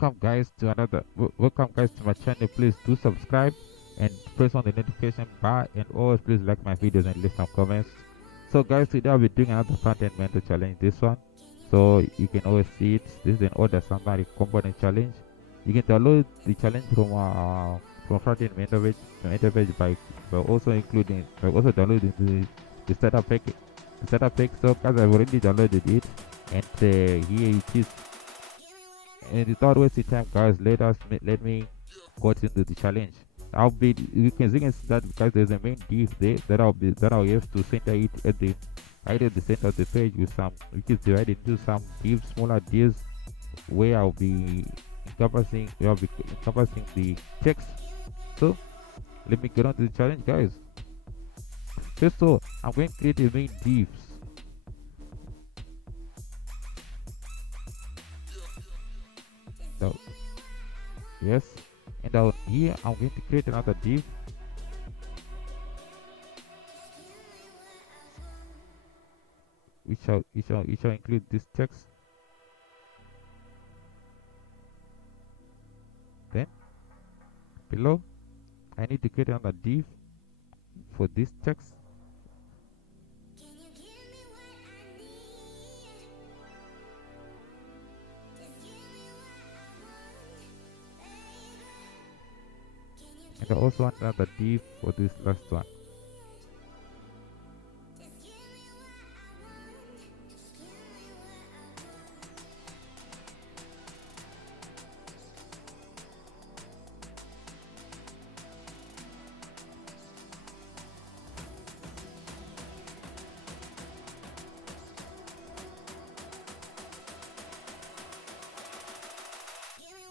welcome guys to my channel. Please do subscribe and press on the notification bar, and always please like my videos and leave some comments. So guys, today I'll be doing another Frontend Mentor challenge. This one, so you can always see it. This is an order summary component challenge. You can download the challenge from Frontend Mentor page by also downloading the starter pack. The starter pack. So guys, I've already downloaded it, and here it is. And without wasting time, guys, let me go into the challenge. You can see that, guys, there's a main div there that I'll have to center it at the right at the center of the page, which is divided into some divs, smaller divs, where I'll be encompassing the text. So let me get on to the challenge, guys. First of all, I'm going to create a main divs. So, yes, and down here I'm going to create another div, which shall include this text. Then below I need to create another div for this text. And I also want another div for this last one.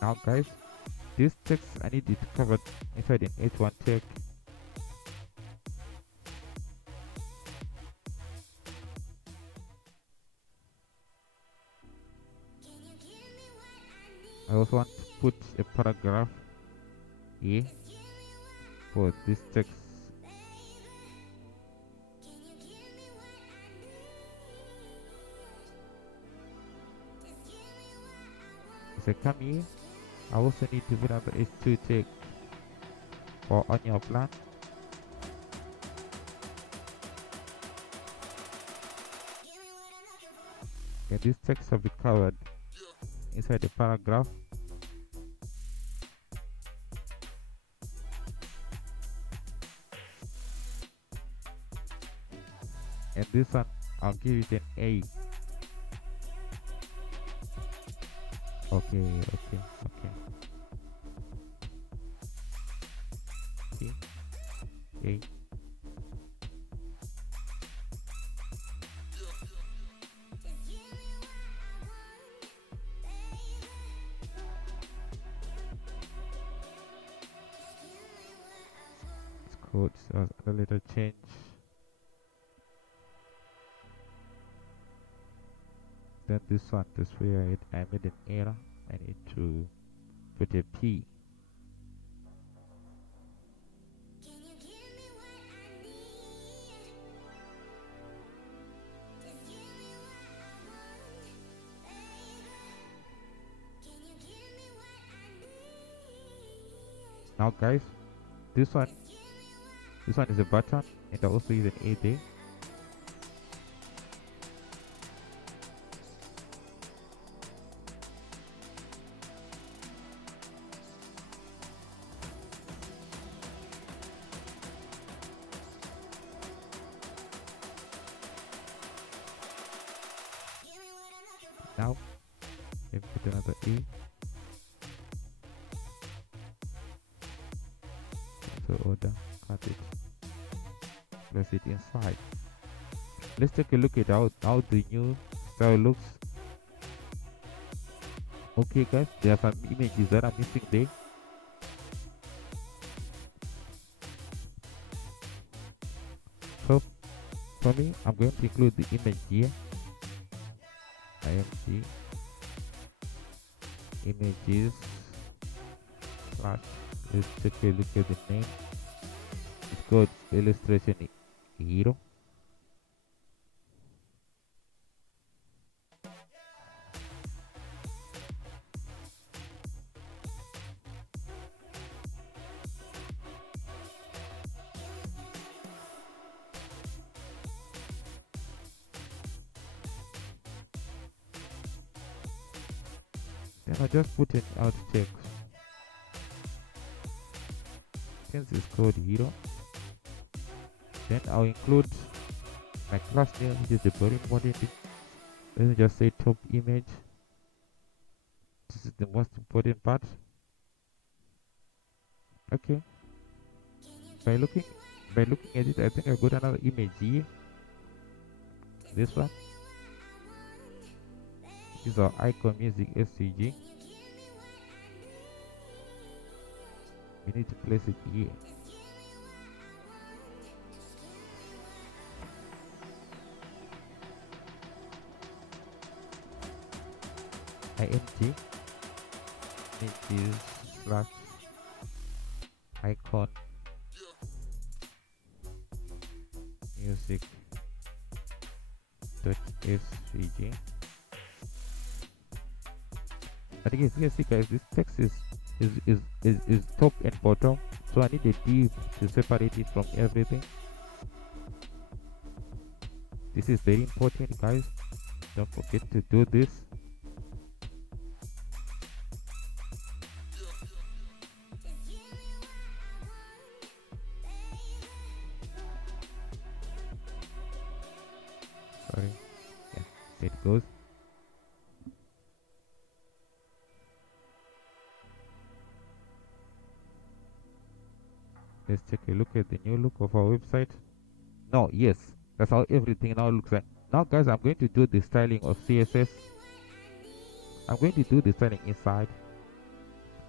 Now guys, this text I need it covered inside an H1 tag. I also want to put a paragraph here for this text. As I come here, I also need to put another H2 tag for on your plan. And this text will be covered inside the paragraph. And this one, I'll give it an A. Okay. See? A. Code a little change. Then this one, this where I made an error. I need to put a P. Now guys, this one is a button, and I also use an A there. Now let me put another A. So order, cut it, place it inside. Let's take a look at how the new style looks. Okay guys, there are some images that are missing there. So for me, I'm going to include the image here. IMG images slash, let's take a look at the name. It's called illustration hero. Then I just put in out text. Since it's called hero, then I'll include my class name, which is the very important thing. Let me just say top image. This is the most important part. Okay. By looking at it, I think I got another image here. This one. This is our icon music SCG. We need to place it here. ing images slash icon music dot svg. I think if you can see, guys, this text is top and bottom, so I need a div to separate it from everything. This is very important, guys. Don't forget to do this. Sorry. Yeah, there it goes. Let's take a look at the new look of our website. No, yes, that's how everything now looks like. Now, guys, I'm going to do the styling of CSS. I'm going to do the styling inside.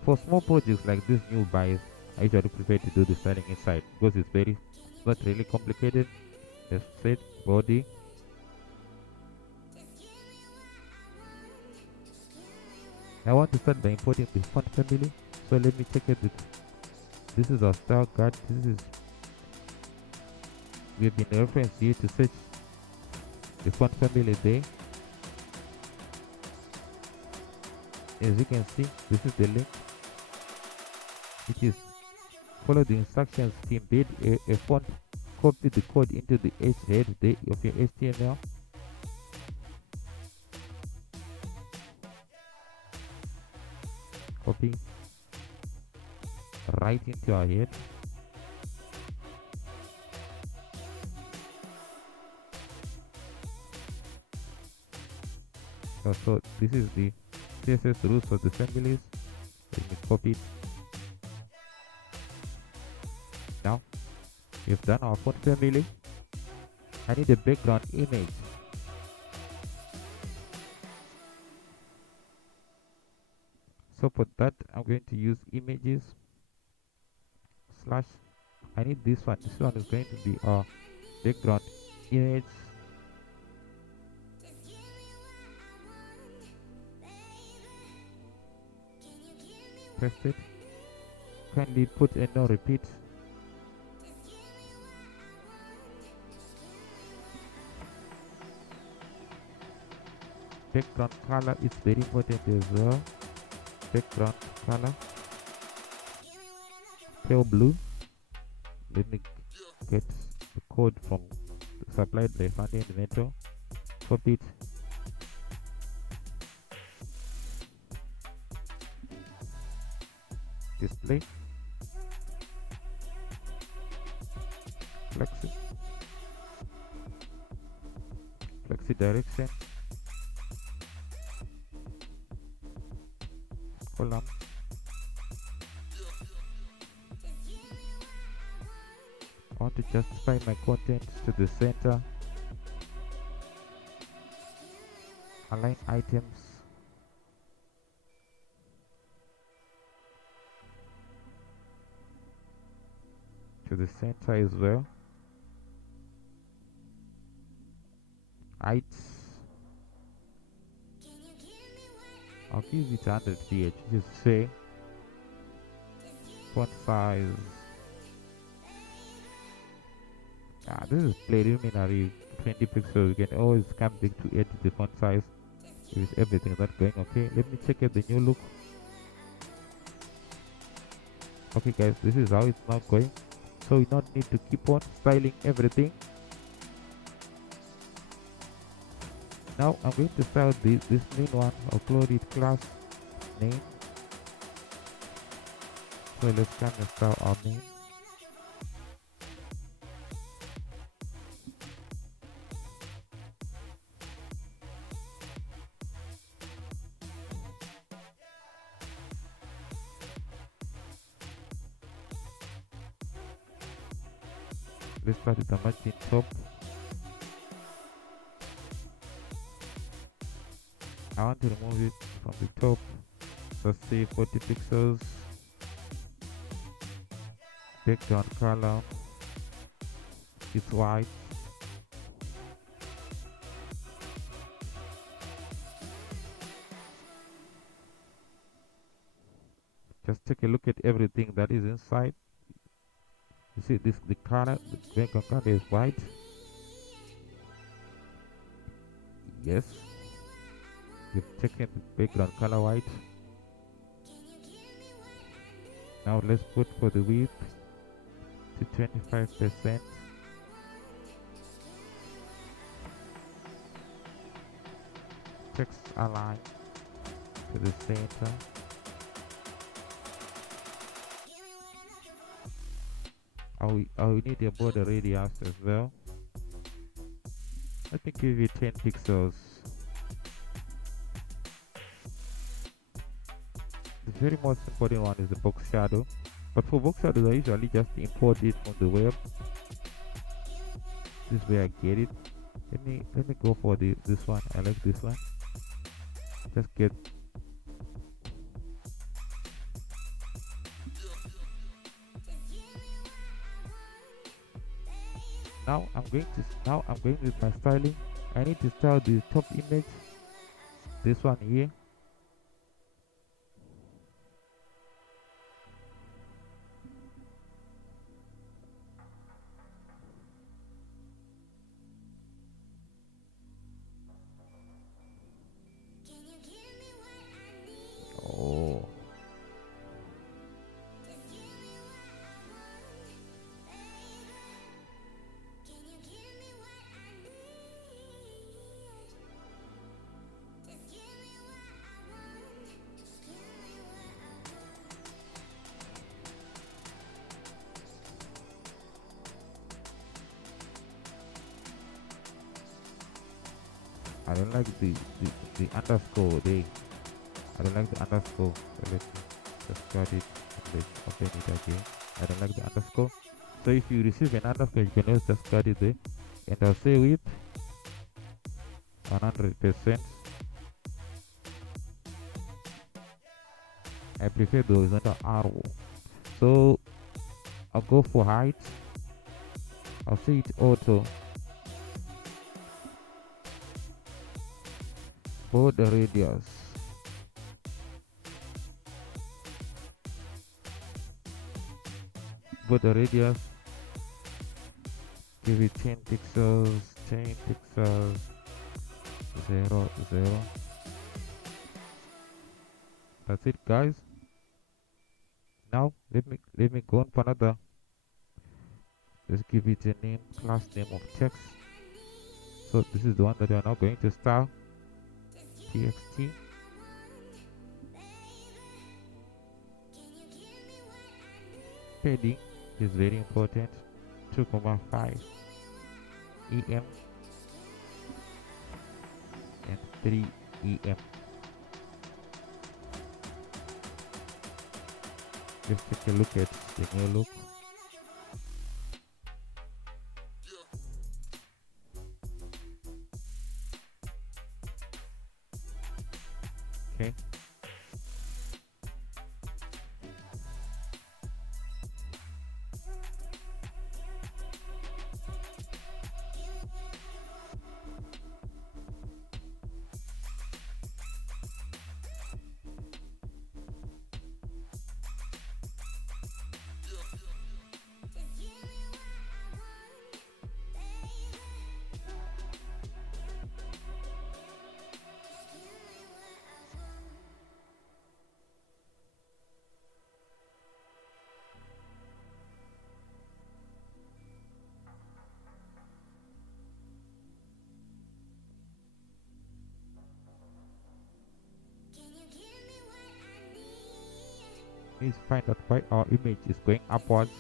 For small projects like this new buys, I usually prefer to do the styling inside because it's not really complicated. Let's set body. I want to start by importing the font family. So let me check it. This is our style guide. We've been referenced here to search the font family there. As you can see, this is the link, which is follow the instructions to embed a font. Copy the code into the head of your HTML. Copy right into our head. So this is the CSS rules for the families. Let me copy it. Now we've done our font family. I need a background image. So for that, I'm going to use images slash. I need this one. This one is going to be our background image. Paste it. Kindly put a no repeat. Background color is very important as well. Background color pale blue. Let me get the code from supplied by Frontend Mentor. Copy it. Display. Flexi direction. Column. I want to justify my content to the center. Align items. To the center as well. Heights. I'll give it 100 ph. Just say font size. This is preliminary 20 pixels. You can always come back to edit the font size if everything is not going okay. Let me check out the new look. Okay, guys, this is how it's now going. So we don't need to keep on styling everything. Now I'm going to style this main one. I'll call it class name. So let's kind of start our name. Let's start with the margin top. I want to remove it from the top. So say 40 pixels. Background color is white. Just take a look at everything that is inside. You see this, the color, the background color is white. Yes, you've taken the background color white. Now let's put for the width to 25%. Text align to the center. I will need a border radius as well. Let me give you 10 pixels. The very most important one is the box shadow. But for box shadow, I usually just import it from the web. This is where I get it. Let me go for this one. I like this one. Just get. Now I'm going with my styling. I need to style the top image. This one here. Oh. I don't like the underscore there. I don't like the underscore. So let me just cut it and let's open it again. I don't like the underscore. So if you receive an underscore, you can always just cut it there. And I'll say width 100%. I prefer the horizontal arrow. So I'll go for height. I'll say it auto. Border radius. Border radius. Give it 10 pixels. 10 pixels. 0, 0. That's it, guys. Now let me go on for another. Let's give it a name, class name of text. So this is the one that we are now going to style. txt. Padding is very important. 2,5 em and 3 em. Let's take a look at the new look. Okay. need to find out why our image is going upwards.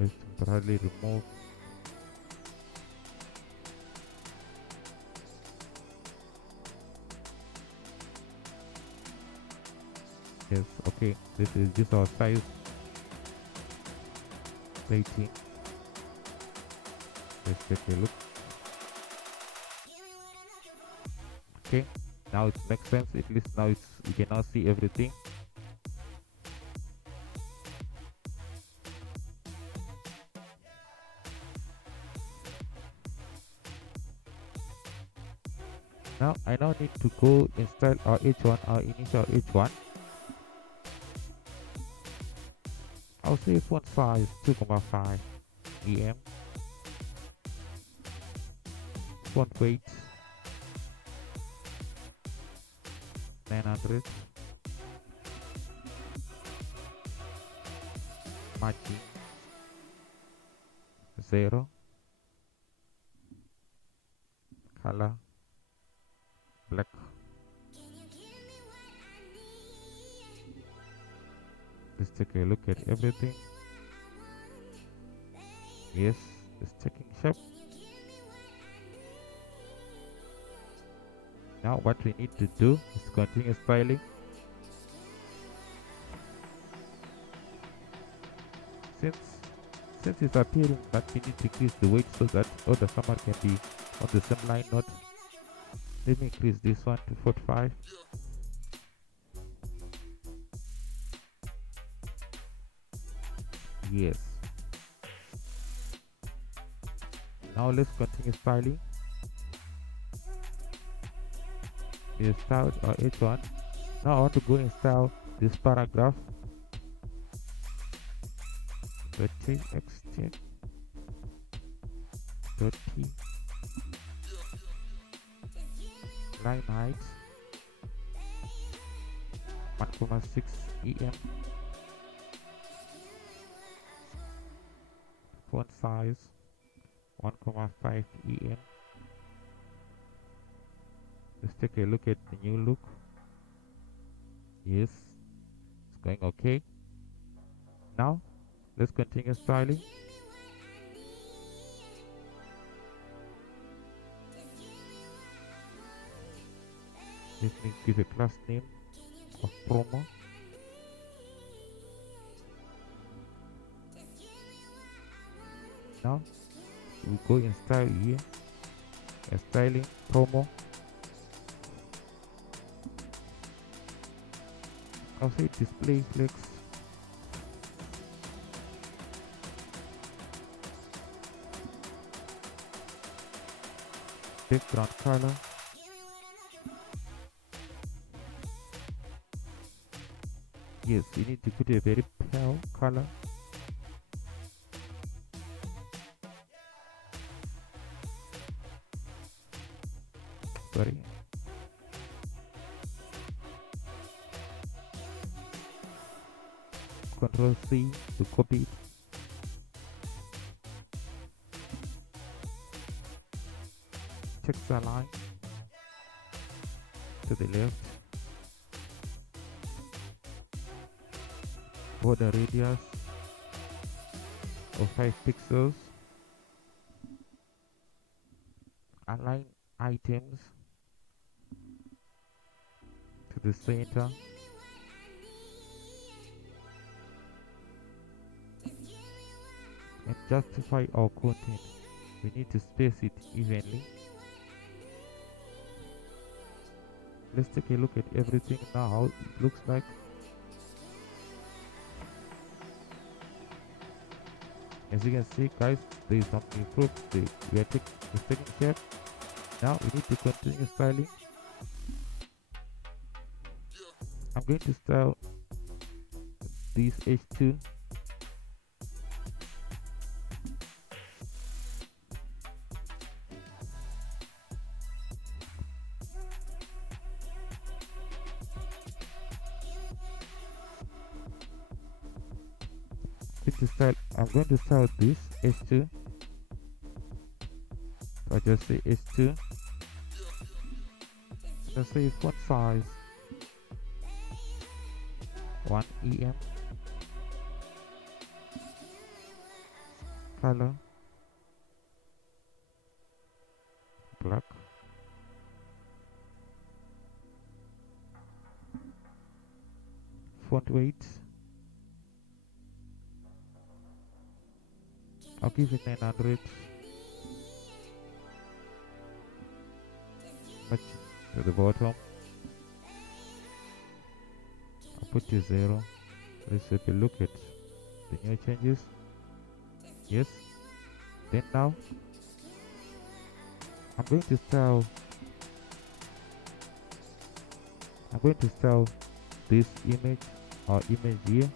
Let's temporarily remove. Yes, okay, this is just our size rating. Let's take a look. Okay, now it makes sense. At least now you can now see everything. Now I now need to go install our H1, our initial H1. I'll say font size 2.5 em. Font weight 900. Margin 0. Color black. Let's take a look at everything. Yes, it's taking shape. Now what we need to do is continue styling. Since it's appearing that we need to increase the weight so that all the summer can be on the same line note. Let me increase this one to 45. Yes. Now let's continue styling. We styled our H1. Now I want to go and style this paragraph. 30 extend 30 line height 1.6 em. Font size 1.5 em. Let's take a look at the new look. Yes, it's going okay. Now let's continue styling. Let me give a class name of promo. Now we go in style here, styling promo. I'll say display flex. Background color. Yes, you need to put a very pale color. Sorry. Control C to copy it. Text align to the left. Border radius of 5 pixels. Align items to the center. And justify our content. We need to space it evenly. Let's take a look at everything now, how it looks like. As you can see, guys, there is some improved. We are taking shape. Now we need to continue styling. I'm going to style this H2. I'm going to style this H2. or just say H2. Just say font size 1 EM, color black, font weight I'll give it 900, much to the bottom. I'll put to 0. Let's take a look at the new changes. Yes. Then now I'm going to style this image or image here.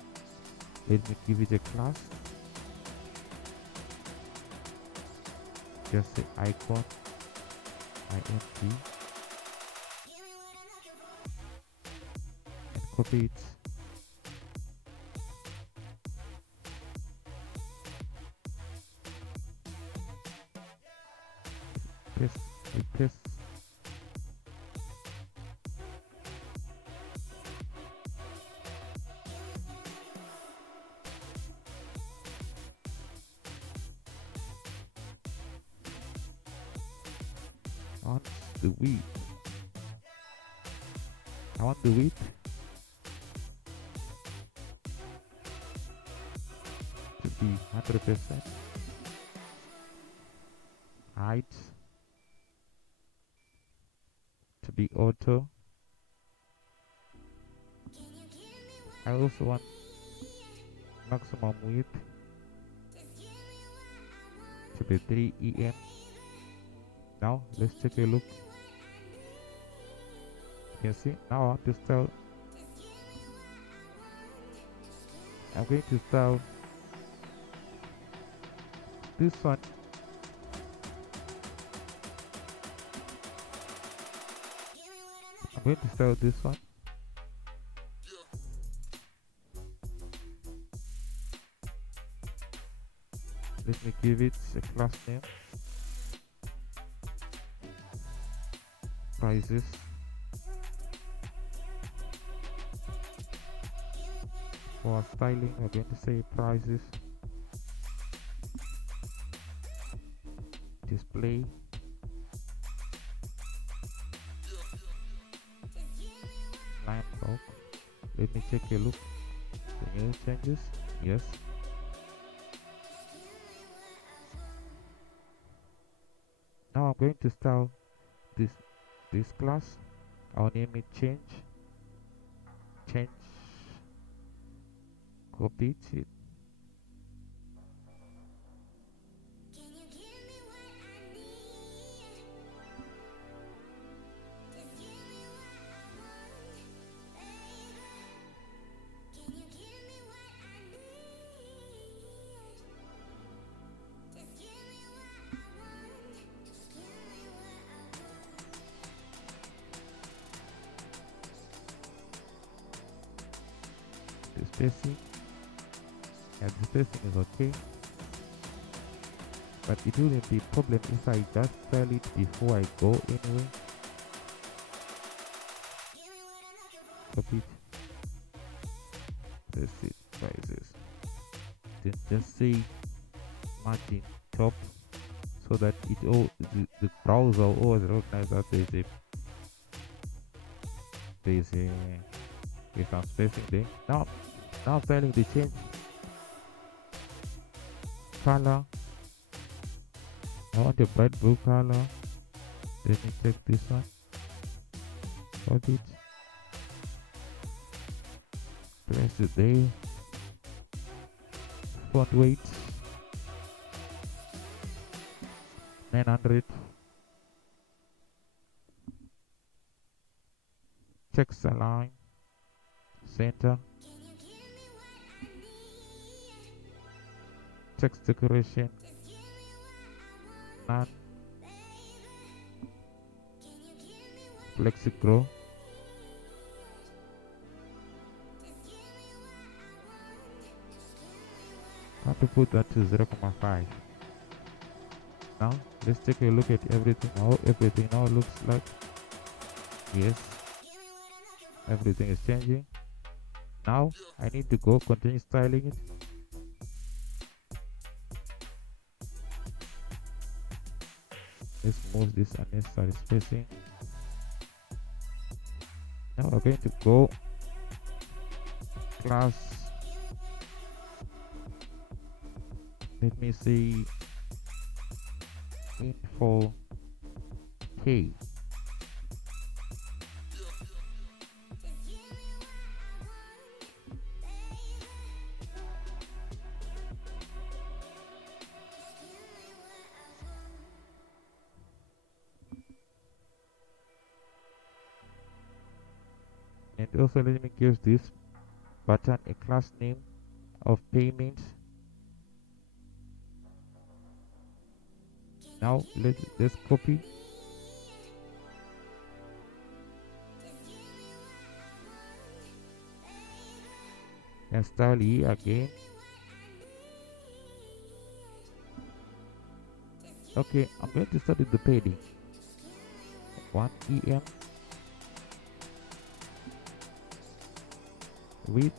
Let me give it a class. Just say icon int and copy it. Paste. On the width. I want the width to be 100%. Height to be auto. I also want maximum width to be 3 EM. Now let's take a look. You can see now I want to style. I'm going to style this one. I'm going to style this one. Let me give it a class name. Prices. For styling, we're going to say prices. Display. Line block. Let me take a look. The new changes. Yes. Now I'm going to style this class. I'll name it change. Copy it. The spacing. And the spacing is okay, but it wouldn't be a problem if I just style it before I go anyway. Copy it. That's it. Prices. Then just say margin top, so that it all the browser always recognizes that there's some spacing there. Now I'm styling the change. Color. I want a bright blue color. Let me check this one. Copy it. Place it there. Font weight 900. Text align. Center. Text decoration none. Flexi grow. I have to put that to 0.5. Now let's take a look at everything, how everything now looks like. Yes, everything is changing. Now I need to go continue styling it. Let's move this unnecessary spacing. Now we're going to go class, let me see, info k. And also let me give this button a class name of payment. Now let's copy and style here again. Okay, I'm going to start with the padding. 1 em width.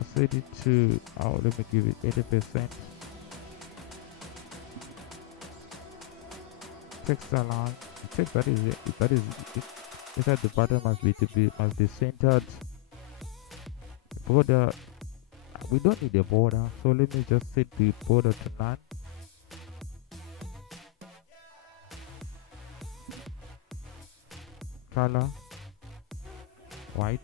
I set it to, oh, let me give it 80%. Text align. The text that is inside the button must be centered. Border, we don't need a border, so let me just set the border to none. Color white.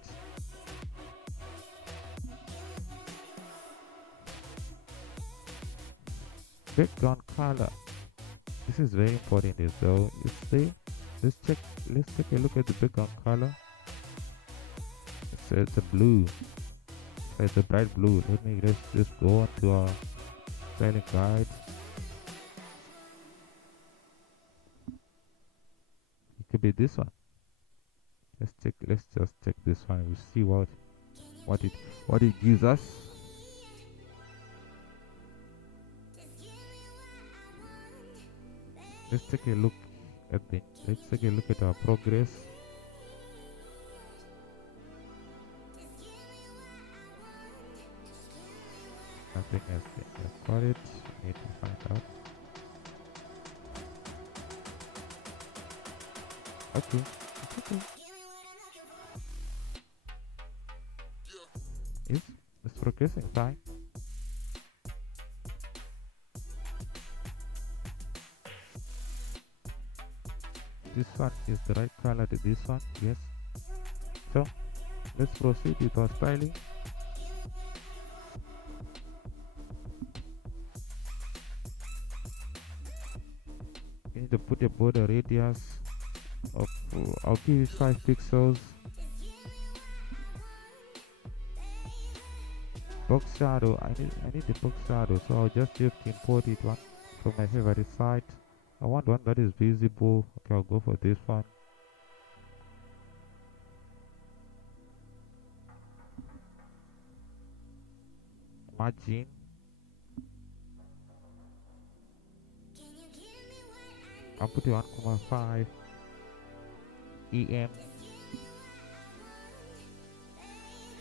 Background color, this is very important as well. Let's take a look at the background color. It's a blue, it's a bright blue. Let's just go on to our styling guide. It could be this one. Let's just check this one. We'll see what it gives us. Let's take a look at our progress. Nothing has been recorded. Need to find out. Okay, it's okay. Yes, it's progressing fine. This one is the right color to this one, yes. So let's proceed with our styling. You need to put a border radius of, I'll give it 5 pixels. Box shadow, I need the box shadow, so I'll just import it one from my favorite site. I want one that is visible. Okay, I'll go for this one. Margin. I'll put it 1,5 em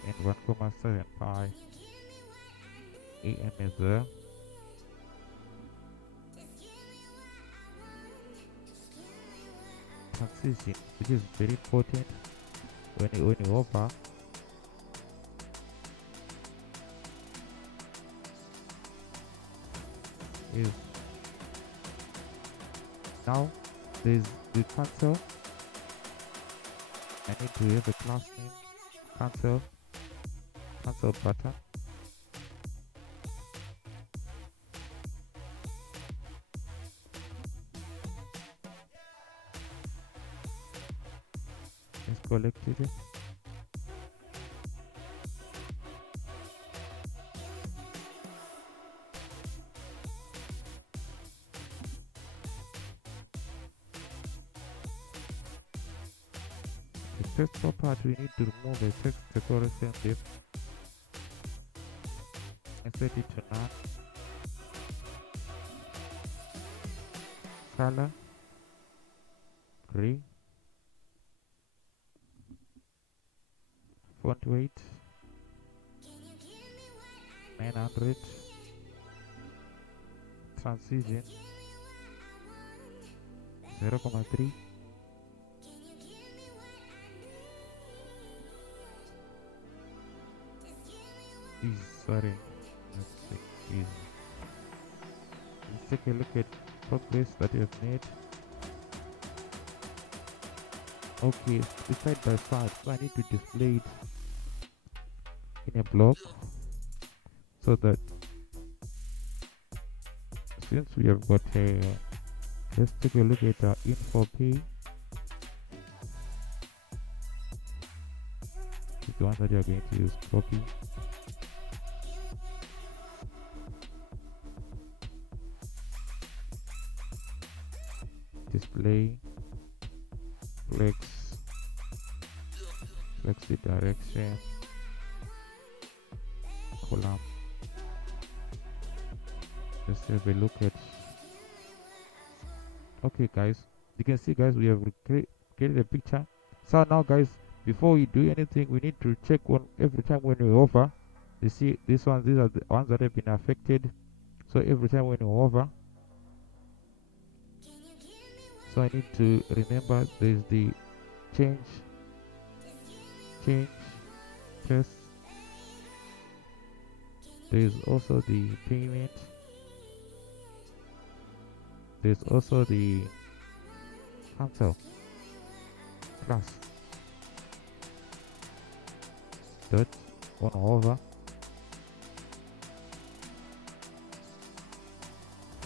and 1,75 em as well. Transition, which is very important when you over. Is now there's the cancel. I need to have a class name, cancel button. Let's collect it. The text property, we need to remove a text decoration div and set it to none. color gray, font weight 900, transition 0,3, easy, sorry, let's check easy. Let's take a look at progress that you have made. Okay, it's side by side, so I need to display it in a block so that since we have got a, let's take a look at our info page. It's the one that you are going to use. Copy, display, flex the direction, column. Let's have a look at. Okay guys, you can see guys, we have created a picture. So now guys, before we do anything, we need to check on every time when we hover. You see these are the ones that have been affected. So every time when we hover, so I need to remember there's the change, test. There's also the payment. There's also the cancel plus dot on hover.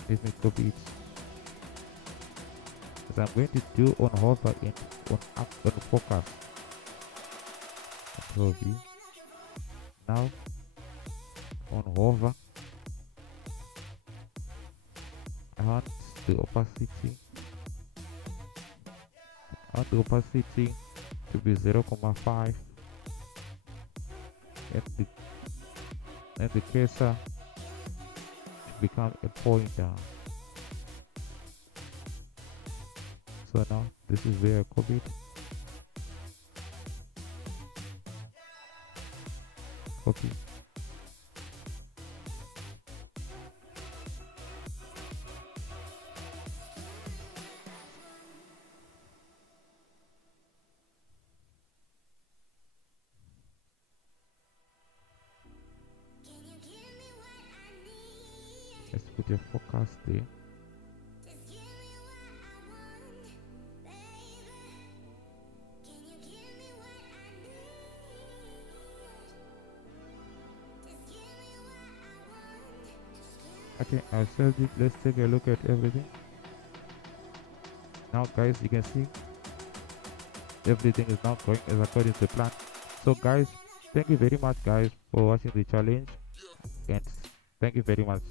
Let me copy it. So I'm going to do on hover and on focus. Control V. Now on hover, I want the opacity. I want the opacity to be 0,5 and the cursor to become a pointer. So now this is where I copied. Copy. Let's put a focus there. Okay, I've saved it. Let's take a look at everything. Now guys, you can see everything is now going as according to plan. So guys, thank you very much guys for watching the challenge, and thank you very much.